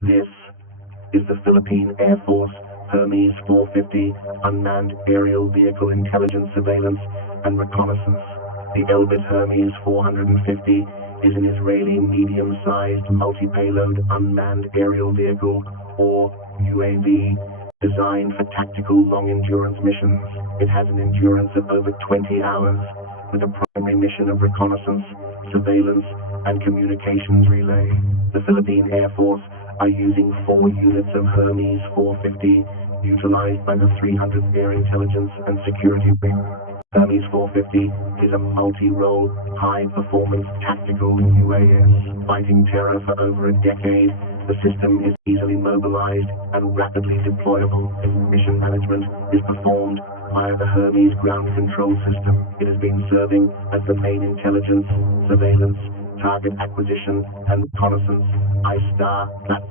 This is the Philippine Air Force Hermes 450 Unmanned Aerial Vehicle Intelligence Surveillance and Reconnaissance. The Elbit Hermes 450 is an Israeli medium-sized multi-payload unmanned aerial vehicle, or UAV, designed for tactical long-endurance missions. It has an endurance of over 20 hours, with a primary mission of reconnaissance, surveillance, and communications relay. The Philippine Air Force are using 4 units of Hermes 450, utilized by the 300th Air Intelligence and Security Wing. Hermes 450 is a multi-role, high-performance tactical UAS. Fighting terror for over a decade, the system is easily mobilized and rapidly deployable. Mission management is performed via the Hermes ground control system. It has been serving as the main intelligence, surveillance, target acquisition, and reconnaissance I-STAR platform.